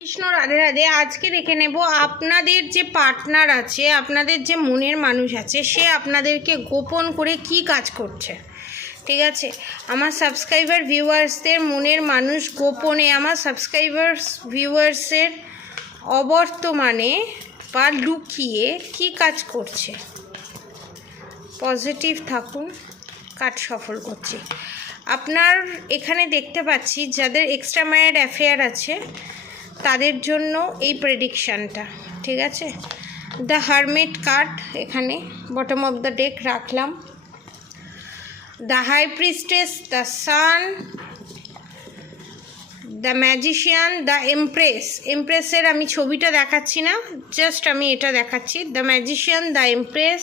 কৃষ্ণ রাধে রাধে। আজকে দেখে নেব আপনাদের যে পার্টনার আছে, আপনাদের যে মনের মানুষ আছে, সে আপনাদেরকে গোপন করে কি কাজ করছে। ঠিক আছে, আমার সাবস্ক্রাইবার ভিউয়ার্সদের মনের মানুষ গোপনে আমার ভিউয়ার্সের অবর্তমানে বা লুকিয়ে কি কাজ করছে। পজিটিভ থাকুন, কাজ সফল করছি। আপনার এখানে দেখতে পাচ্ছি যাদের এক্সট্রা ম্যারিড অ্যাফেয়ার আছে তাদের জন্য এই প্রেডিকশানটা। ঠিক আছে, দ্য হারমিট কার্ড এখানে বটম অফ দ্য ডেক রাখলাম, the high priestess, the sun, the magician, the এমপ্রেসের আমি ছবিটা দেখাচ্ছি না, জাস্ট আমি এটা দেখাচ্ছি। The magician, the empress,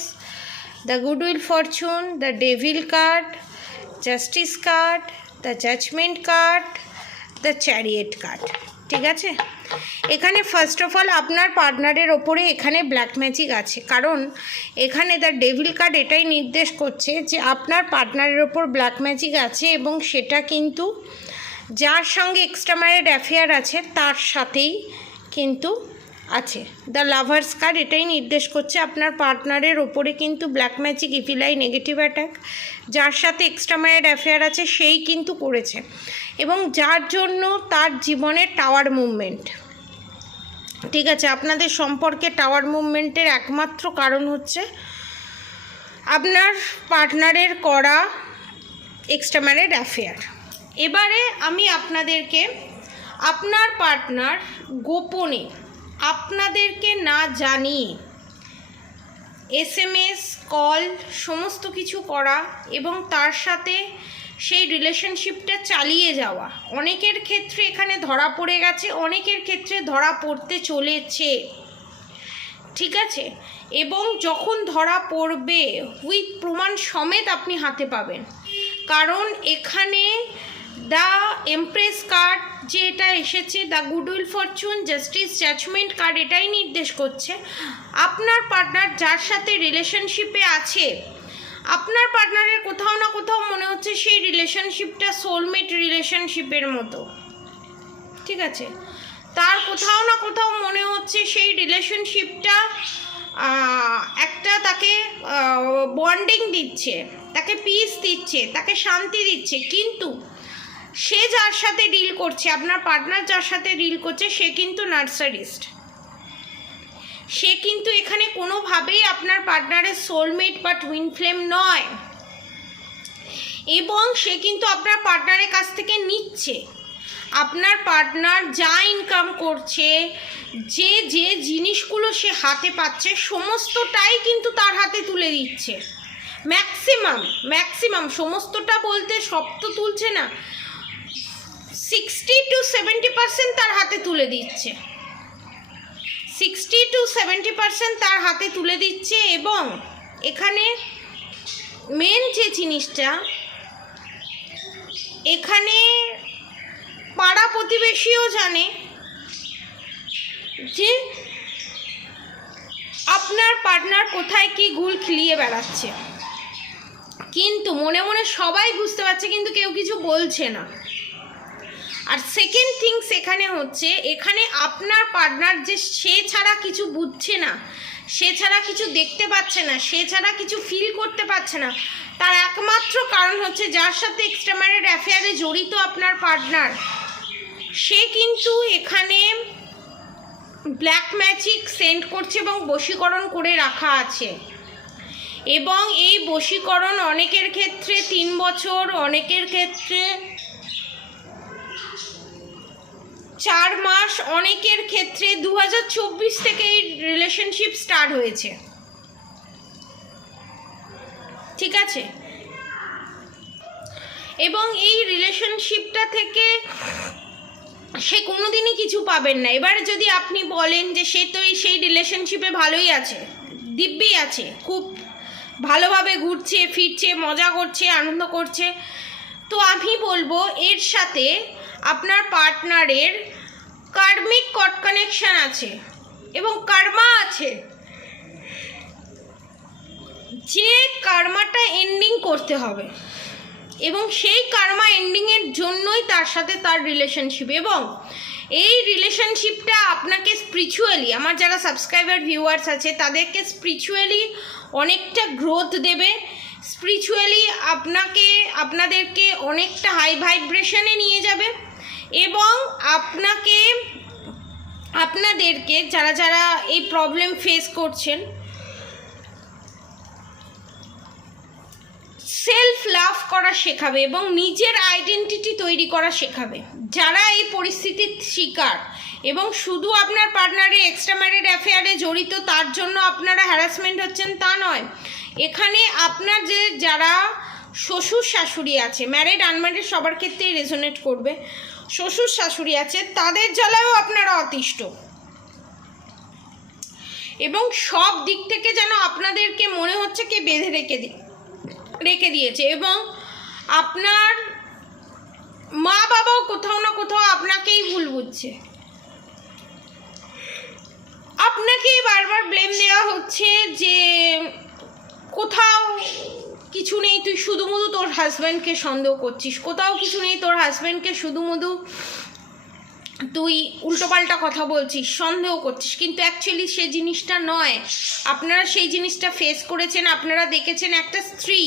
the goodwill fortune, the devil card, justice card, the judgement card, the chariot card. ঠিক আছে, এখানে ফার্স্ট অফ অল আপনার পার্টনারের ওপরে এখানে ব্ল্যাক ম্যাজিক আছে, কারণ এখানে দ্য ডেভিল কার্ড এটাই নির্দেশ করছে যে আপনার পার্টনারের ওপর ব্ল্যাক ম্যাজিক আছে এবং সেটা কিন্তু যার সঙ্গে এক্সট্রা ম্যারিড অ্যাফেয়ার আছে তার সাথেই কিন্তু আছে। দ্য লাভার্স কার্ড এটাই নির্দেশ করছে আপনার পার্টনারের ওপরে কিন্তু black magic, evil eye, negative attack যার সাথে এক্সট্রা ম্যারিড অ্যাফেয়ার আছে সেই কিন্তু করেছে, এবং যার জন্য তার জীবনে টাওয়ার মুভমেন্ট। ঠিক আছে, আপনাদের সম্পর্কে টাওয়ার মুভমেন্টের একমাত্র কারণ হচ্ছে আপনার পার্টনারের করা এক্সট্রা ম্যারিড অ্যাফেয়ার। এবারে আমি আপনাদেরকে আপনার পার্টনার গোপনে আপনাদেরকে না জানিয়ে SMS, কল সমস্ত কিছু করা এবং তার সাথে সেই রিলেশনশিপটা চালিয়ে যাওয়া, অনেকের ক্ষেত্রে এখানে ধরা পড়ে গেছে, অনেকের ক্ষেত্রে ধরা পড়তে চলেছে। ঠিক আছে, এবং যখন ধরা পড়বে উইথ প্রমাণ সমেত আপনি হাতে পাবেন, কারণ এখানে দ্য এমপ্রেস কার্ড যে এটা এসেছে, the goodwill fortune, justice, judgment card এটাই নির্দেশ করছে আপনার পার্টনার যার সাথে রিলেশনশিপে আছে, আপনার পার্টনারের কোথাও না কোথাও মনে হচ্ছে সেই রিলেশনশিপটা সোলমেট রিলেশনশিপের মতো। ঠিক আছে, তার কোথাও না কোথাও মনে হচ্ছে সেই রিলেশনশিপটা একটা তাকে বন্ডিং দিচ্ছে, তাকে পিস দিচ্ছে, তাকে শান্তি দিচ্ছে, কিন্তু সে যার সাথে ডিল করছে, আপনার পার্টনার যার সাথে ডিল করছে, সে কিন্তু নার্সারিস্ট, সে কিন্তু এখানে কোনোভাবেই আপনার পার্টনারের সোলমেট বা টুইন ফ্লেম নয়, এবং সে কিন্তু আপনার পার্টনারের কাছ থেকে নিচ্ছে। আপনার পার্টনার যা ইনকাম করছে, যে যে জিনিসগুলো সে হাতে পাচ্ছে সমস্তটাই কিন্তু তার হাতে তুলে দিচ্ছে। ম্যাক্সিমাম সমস্তটা বলতে সব তো তুলছে না, 60 to 70% তার হাতে তুলে দিচ্ছে, 60 to 70% তার হাতে তুলে দিচ্ছে। এবং এখানে মেন যে জিনিসটা, এখানে পাড়া প্রতিবেশীও জানে যে আপনার পার্টনার কোথায় কি গুল খিলিয়ে বেড়াচ্ছে, কিন্তু মনে মনে সবাই বুঝতে পারছে, কিন্তু কেউ কিছু বলছে না। আর সেকেন্ড থিংস এখানে হচ্ছে, এখানে আপনার পার্টনার যে সে ছাড়া কিছু বুঝছে না, সে ছাড়া কিছু দেখতে পাচ্ছে না, সে ছাড়া কিছু ফিল করতে পারছে না, তার একমাত্র কারণ হচ্ছে যার সাথে এক্সট্রা ম্যারিড অ্যাফেয়ারে জড়িত আপনার পার্টনার, সে কিন্তু এখানে ব্ল্যাক ম্যাজিক সেন্ড করছে এবং বশীকরণ করে রাখা আছে। এবং এই বশীকরণ অনেকের ক্ষেত্রে 3 বছর, অনেকের ক্ষেত্রে 4 মাস, অনেকের ক্ষেত্রে 2024 থেকে এই রিলেশনশিপ স্টার্ট হয়েছে। ঠিক আছে, এবং এই রিলেশনশিপটা থেকে সে কোনোদিনই কিছু পাবেন না। এবারে যদি আপনি বলেন যে সে তো সেই রিলেশনশিপে ভালোই আছে, দিব্যি আছে, খুব ভালোভাবে ঘুরছে ফিরছে, মজা করছে, আনন্দ করছে, তো আমি বলবো এর সাথে আপনার পার্টনারের কার্মিক কট কানেকশান আছে এবং কার্মা আছে, যে কার্মাটা এন্ডিং করতে হবে, এবং সেই কার্মা এন্ডিংয়ের জন্যই তার সাথে তার রিলেশনশিপ। এবং এই রিলেশনশিপটা আপনাকে স্পিরিচুয়ালি, আমার যারা সাবস্ক্রাইবার ভিউয়ার্স আছে তাদেরকে স্পিরিচুয়ালি অনেকটা গ্রোথ দেবে, স্পিরিচুয়ালি আপনাদেরকে অনেকটা হাই ভাইব্রেশনে নিয়ে যাবে, এবং আপনাদেরকে যারা এই প্রবলেম ফেস করছেন সেলফ লাভ করা শেখাবে এবং নিজের আইডেন্টিটি তৈরি করা শেখাবে। যারা এই পরিস্থিতির শিকার এবং শুধু আপনার পার্টনারের এক্সট্রা ম্যারিড অ্যাফেয়ারে জড়িত তার জন্য আপনারা হ্যারাসমেন্ট হচ্ছেন তা নয়, এখানে আপনার যারা শ্বশুর শাশুড়ি আছে, ম্যারিড আনম্যারিড সবার ক্ষেত্রেই রেজোনেট করবে, শ্বশুর শাশুড়ি আছে তাদের জ্বালায়ও আপনারা অতিষ্ঠ, এবং সব দিক থেকে যেন আপনাদেরকে মনে হচ্ছে কে বেঁধে রেখে দিয়েছে, এবং আপনার মা বাবাও কোথাও না কোথাও আপনাকেই ভুল বুঝছে, আপনাকেই বারবার ব্লেম দেওয়া হচ্ছে যে কোথাও কিছু নেই, তুই শুধুমুধু তোর হাজব্যান্ডকে সন্দেহ করছিস, কোথাও কিছু নেই, তোর হাজব্যান্ডকে শুধুমুধু তুই উল্টোপাল্টা কথা বলছিস, সন্দেহ করছিস, কিন্তু অ্যাকচুয়ালি সেই জিনিসটা নয়। আপনারা সেই জিনিসটা ফেস করেছেন, আপনারা দেখেছেন একটা স্ত্রী,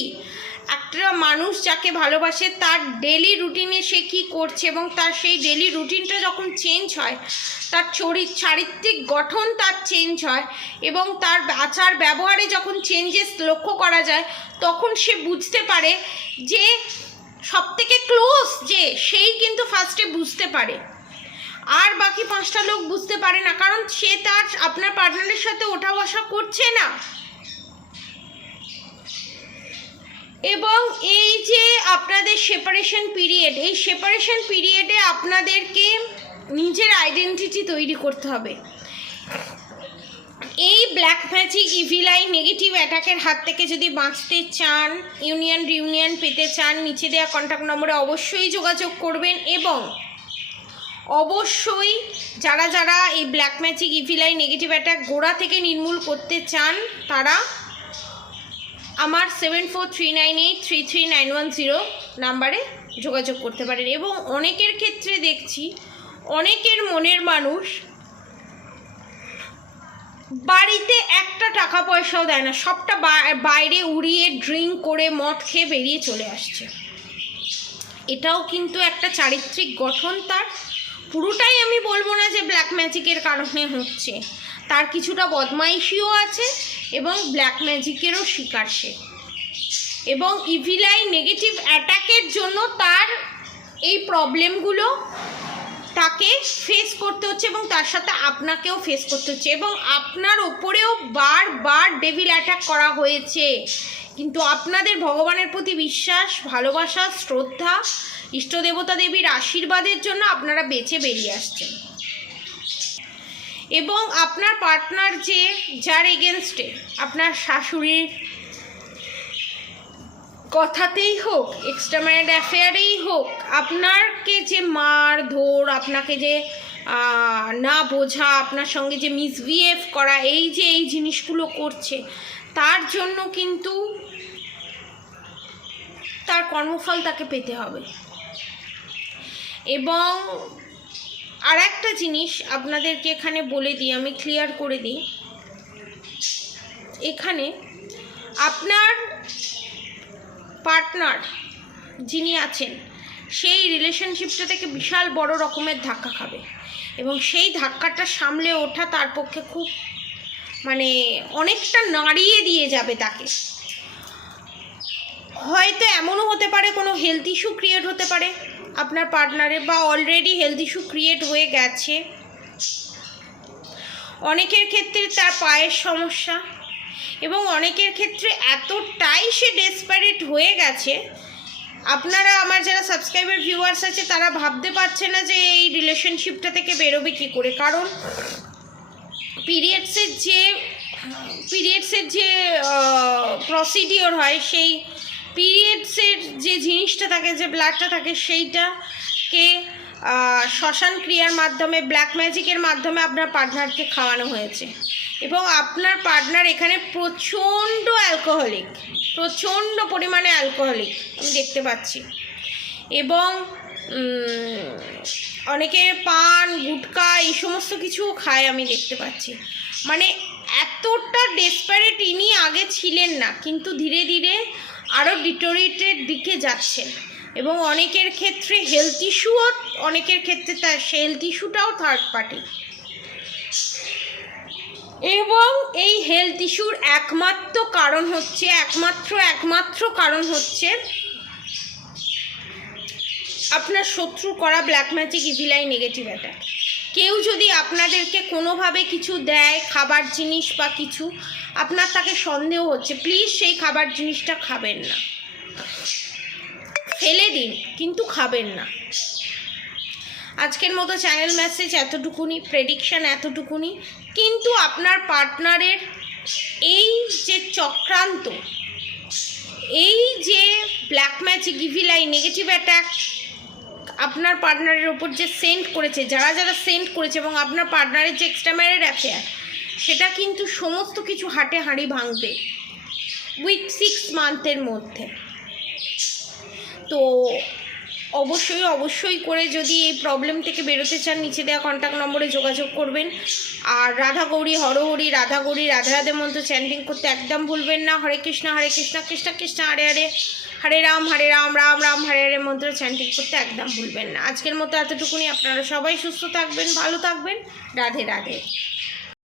একটা মানুষ যাকে ভালোবাসে তার ডেলি রুটিনে সে কী করছে, এবং তার সেই ডেলি রুটিনটা যখন চেঞ্জ হয়, তার চারিত্রিক গঠন তার চেঞ্জ হয়, এবং তার আচার ব্যবহারে যখন চেঞ্জেস লক্ষ্য করা যায়, তখন সে বুঝতে পারে যে সবথেকে ক্লোজ যে সেই কিন্তু ফার্স্টে বুঝতে পারে, আর বাকি 5টা লোক বুঝতে পারে না, কারণ সে আপনার পার্টনারের সাথে ওঠা বসা করছে না। এবং এই যে আপনাদের সেপারেশন পিরিয়ড, এই সেপারেশন পিরিয়ডে আপনাদেরকে নিজের আইডেন্টিটি তৈরি করতে হবে। এই black magic, evil I, negative অ্যাটাকের হাত থেকে যদি বাঁচতে চান, রিউনিয়ন পেতে চান, নিচে দেওয়া কন্ট্যাক্ট নম্বরে অবশ্যই যোগাযোগ করবেন, এবং অবশ্যই যারা এই black magic, evil I, negative attack গোড়া থেকে নির্মূল করতে চান তারা আমার 7439833910 নাম্বারে যোগাযোগ করতে পারেন। এবং অনেকের ক্ষেত্রে দেখছি অনেকের মনের মানুষ বাড়িতে একটা টাকা পয়সাও দেয় না, সবটা বাইরে উড়িয়ে ড্রিঙ্ক করে মদ খেয়ে বেরিয়ে চলে আসছে। এটাও কিন্তু একটা চারিত্রিক গঠন, তার পুরোটাই আমি বলবো না যে ব্ল্যাক ম্যাজিকের কারণে হচ্ছে, তার কিছুটা বদমাইশিও আছে এবং ব্ল্যাক ম্যাজিকেরও শিকার সে, এবং ইভিল আই, নেগেটিভ অ্যাটাকের জন্য তার এই প্রবলেমগুলো তাকে ফেস করতে হচ্ছে, এবং তার সাথে আপনাকেও ফেস করতে হচ্ছে, এবং আপনার ওপরেও বারবার ডেভিল অ্যাটাক করা হয়েছে, কিন্তু আপনাদের ভগবানের প্রতি বিশ্বাস, ভালোবাসা, শ্রদ্ধা, ইষ্টদেবতা দেবীর আশীর্বাদের জন্য আপনারা বেঁচে বেরিয়ে আসছেন। এবং আপনার পার্টনার যার এগেনস্টে, আপনার শাশুড়ির কথাতেই হোক, এক্সট্রা ম্যারিড অ্যাফেয়ারেই হোক, আপনাকে যে মারধর, আপনাকে যে না বোঝা, আপনার সঙ্গে যে মিসবিহেভ করা, এই জিনিসগুলো করছে, তার জন্য কিন্তু তার কর্মফল তাকে পেতে হবে। এবং আর একটা জিনিস আপনাদেরকে এখানে বলে দিই, আমি ক্লিয়ার করে দিই, এখানে আপনার পার্টনার যিনি আছেন সেই রিলেশনশিপটা থেকে বিশাল বড় রকমের ধাক্কা খাবে, এবং সেই ধাক্কাটা সামলে ওঠা তার পক্ষে খুব অনেকটা নাড়িয়ে দিয়ে যাবে তাকে। হয়তো এমনও হতে পারে কোনো হেলথ ইস্যু ক্রিয়েট হতে পারে আপনার পার্টনারে, বা অলরেডি হেলথ ইস্যু ক্রিয়েট হয়ে গেছে। অনেকের ক্ষেত্রে তার পায়ের সমস্যা, এবং অনেকের ক্ষেত্রে এতটাই সে ডেসপারেট হয়ে গেছে, আপনারা আমার যারা সাবস্ক্রাইবার ভিউয়ার্স আছে তারা ভাবতে পারছে না যে এই রিলেশনশিপটা থেকে বেরোবে কী করে, কারণ পিরিয়ডসের যে প্রসিডিওর হয়, সেই পিরিয়ডসের যে জিনিসটা থাকে, যে ব্লাডটা থাকে, সেইটাকে শ্মশান ক্রিয়ার মাধ্যমে, ব্ল্যাক ম্যাজিকের মাধ্যমে আপনার পার্টনারকে খাওয়ানো হয়েছে, এবং আপনার পার্টনার এখানে প্রচণ্ড অ্যালকোহলিক, প্রচণ্ড পরিমাণে অ্যালকোহলিক আমি দেখতে পাচ্ছি। এবং অনেকে পান গুটকা এই সমস্ত কিছুও খায় আমি দেখতে পাচ্ছি। মানে এতটা ডেসপারেট ইনি আগে ছিলেন না, কিন্তু ধীরে ধীরে আরও ডিটোরিয়েটের দিকে যাচ্ছেন। এবং অনেকের ক্ষেত্রে হেলথ ইস্যুও, অনেকের ক্ষেত্রে তার হেলথ ইস্যুটাও থার্ড পার্টি। এবং এই হেলথ ইস্যুর একমাত্র কারণ হচ্ছে আপনার শত্রু করা black magic, evil I, negative attack. কেউ যদি আপনাদেরকে কোনোভাবে কিছু দেয়, খাবার জিনিস বা কিছু, আপনার তাকে সন্দেহ হচ্ছে, প্লিজ সেই খাবার জিনিসটা খাবেন না, ফেলে দিন, কিন্তু খাবেন না। আজকের মতো চ্যানেল মেসেজ এতটুকুনি, প্রেডিকশান এতটুকুনি। কিন্তু আপনার পার্টনারের এই যে চক্রান্ত, এই যে black magic, evil I, negative attack আপনার পার্টনারের ওপর যে সেন্ড করেছে, যারা যারা সেন্ড করেছে, এবং আপনার পার্টনারের যে এক্সট্রা ম্যারিড অ্যাফেয়ার, সেটা কিন্তু সমস্ত কিছু হাটে হাঁড়ি ভাঙবে উইথ 6 মান্থের মধ্যে। তো অবশ্যই করে যদি এই প্রবলেম থেকে বেরোতে চান, নিচে দেওয়া কন্ট্যাক্ট নম্বরে যোগাযোগ করবেন। আর রাধা গৌরী হরহরি, রাধা গৌরী রাধে রাধে মন্ত্র চ্যান্টিং করতে একদম ভুলবেন না। হরে কৃষ্ণ কৃষ্ণ কৃষ্ণ হরে হরে, হরে রাম রাম রাম হরে হরে মন্ত্র চ্যান্টিং করতে একদম ভুলবেন না। আজকের মতো এতটুকুনি। আপনারা সবাই সুস্থ থাকবেন, ভালো থাকবেন। রাধে রাধে।